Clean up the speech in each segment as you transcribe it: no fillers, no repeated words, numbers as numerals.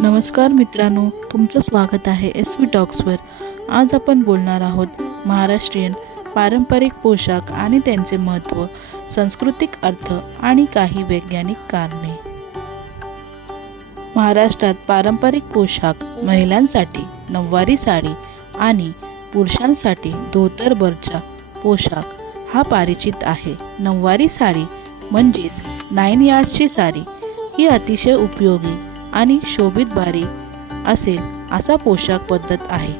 नमस्कार मित्रांनो, तुमचं स्वागत आहे SV टॉक्सवर। आज आपण बोलणार आहोत महाराष्ट्रीयन पारंपरिक पोशाख आणि त्यांचे महत्त्व, सांस्कृतिक अर्थ आणि काही वैज्ञानिक कारणे। महाराष्ट्रात पारंपरिक पोशाख महिलांसाठी नऊवारी साडी आणि पुरुषांसाठी धोतर बरचा पोशाख हा परिचित आहे। नऊवारी साडी म्हणजेच 9 यार्डची साडी ही अतिशय उपयोगी आणि शोभित भारी असेल असा पोशाख पद्धत आहे।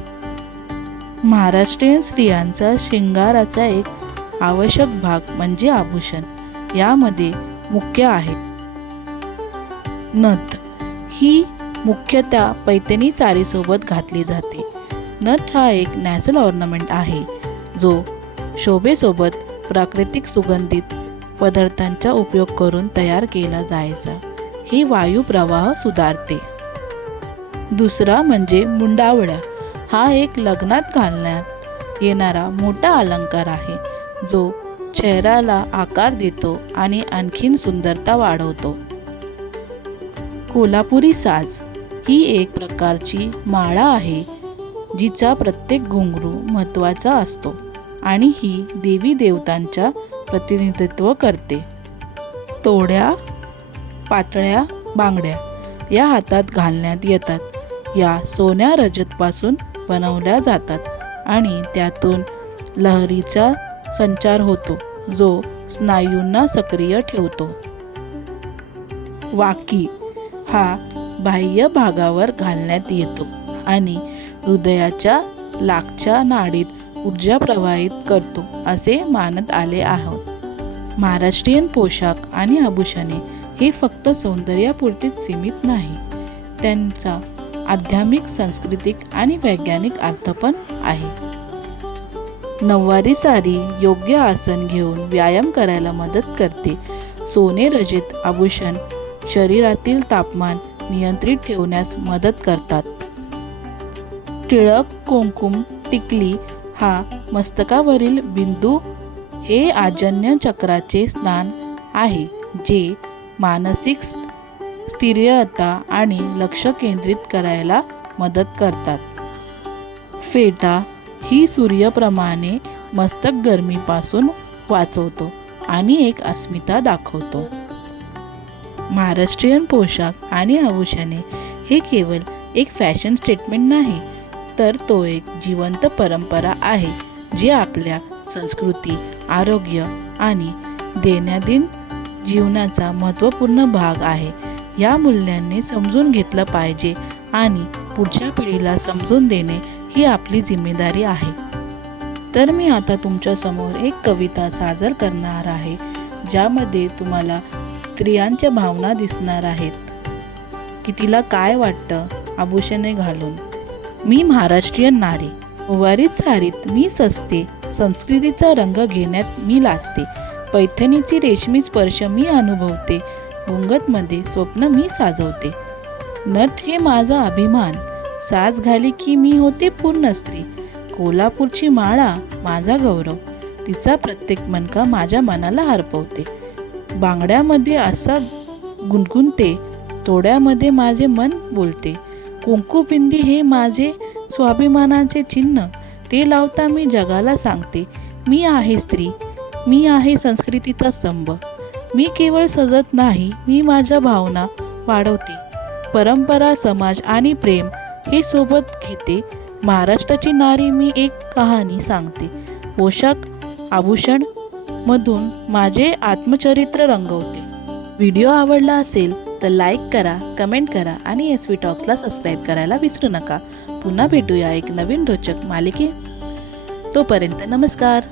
महाराष्ट्रीयन स्त्रियांचा शृंगाराचा एक आवश्यक भाग म्हणजे आभूषण। यामध्ये मुख्य आहे नथ। ही मुख्यतः पैठणी साडीसोबत घातली जाते। नथ हा एक नॅशनल ऑर्नामेंट आहे जो शोभेसोबत प्राकृतिक सुगंधित पदार्थांचा उपयोग करून तयार केला जायचा। ही वायू प्रवाह सुधारते। दुसरा म्हणजे मुंडावळ्या। हा एक लग्नात घालण्यात येणारा मोठा अलंकार आहे जो चेहऱ्याला आकार देतो आणि आणखीन सुंदरता वाढवतो। कोल्हापुरी साज ही एक प्रकारची माळा आहे जिचा प्रत्येक घुंगरू महत्त्वाचा असतो आणि ही देवी देवतांचा प्रतिनिधित्व करते। तोड्या पातळ्या बांगड्या या हातात घालण्यात येतात। या सोन्या रजतपासून बनवल्या जातात आणि त्यातून लहरीचा संचार होतो जो स्नायूंना सक्रिय ठेवतो। वाकी हा बाह्य भागावर घालण्यात येतो आणि हृदयाच्या लाखच्या नाडीत ऊर्जा प्रवाहित करतो असे मानत आले आहे। महाराष्ट्रीयन पोशाख आणि आभूषणे हे फक्त सौंदर्यापुरतीच सीमित नाही, त्यांचा आध्यात्मिक, सांस्कृतिक आणि वैज्ञानिक अर्थ पण आहे। नऊवारी साडी योग्य आसन घेऊन व्यायाम करायला मदत करते। सोने रजत आभूषण शरीरातील तापमान नियंत्रित ठेवण्यास मदत करतात। टिळक, कुंकुम, टिकली हा मस्तकावरील बिंदू हे आज्ञा चक्राचे स्थान आहे जे मानसिक स्थिरता आणि लक्ष केंद्रित करायला मदत करतात। फेटा ही सूर्याप्रमाणे मस्तक गरमीपासून वाचवतो आणि एक अस्मिता दाखवतो। महाराष्ट्रीयन पोशाख आणि आभूषणे हे केवळ एक फॅशन स्टेटमेंट नाही, तर तो एक जिवंत परंपरा आहे जी आपल्या संस्कृती, आरोग्य आणि दैनंदिन जीवनाचा महत्त्वपूर्ण भाग आहे। या मूल्यांनी समजून घेतलं पाहिजे आणि पुढच्या पिढीला समजून देणे ही आपली जिम्मेदारी आहे। तर मी आता तुमच्या समोर एक कविता सादर करणार आहे ज्यामध्ये तुम्हाला स्त्रियांच्या भावना दिसणार आहेत की तिला काय वाटतं आभूषणे घालून। मी महाराष्ट्रीयन नारी, नऊवारी साडीत मी सजते, संस्कृतीचा रंग घेण्यात मी लाजते, पैठणीची रेशमी स्पर्श मी अनुभवते, घुंगटमध्ये स्वप्न मी साजवते। नथ हे माझा अभिमान, साज घाली की मी होते पूर्ण स्त्री, कोल्हापूरची माळा माझा गौरव, तिचा प्रत्येक मणका माझ्या मनाला हरपवते, बांगड्यामध्ये असा गुणगुणते, तोड्यामध्ये माझे मन बोलते, कुंकुबिंदी हे माझे स्वाभिमानाचे चिन्ह, ते लावता मी जगाला सांगते, मी आहे स्त्री, मी आहे संस्कृतीचा स्तंभ, मी केवळ सजत नाही, मी माझ्या भावना वाढवते, परंपरा, समाज आणि प्रेम हे सोबत घेते, महाराष्ट्राची नारी मी एक कहाणी सांगते, पोशाख आभूषण मधून माझे आत्मचरित्र रंगवते। व्हिडिओ आवडला असेल तर लाईक करा, कमेंट करा आणि SV टॉक्सला सबस्क्राईब करायला विसरू नका। पुन्हा भेटूया एक नवीन रोचक मालिकेत। तोपर्यंत नमस्कार।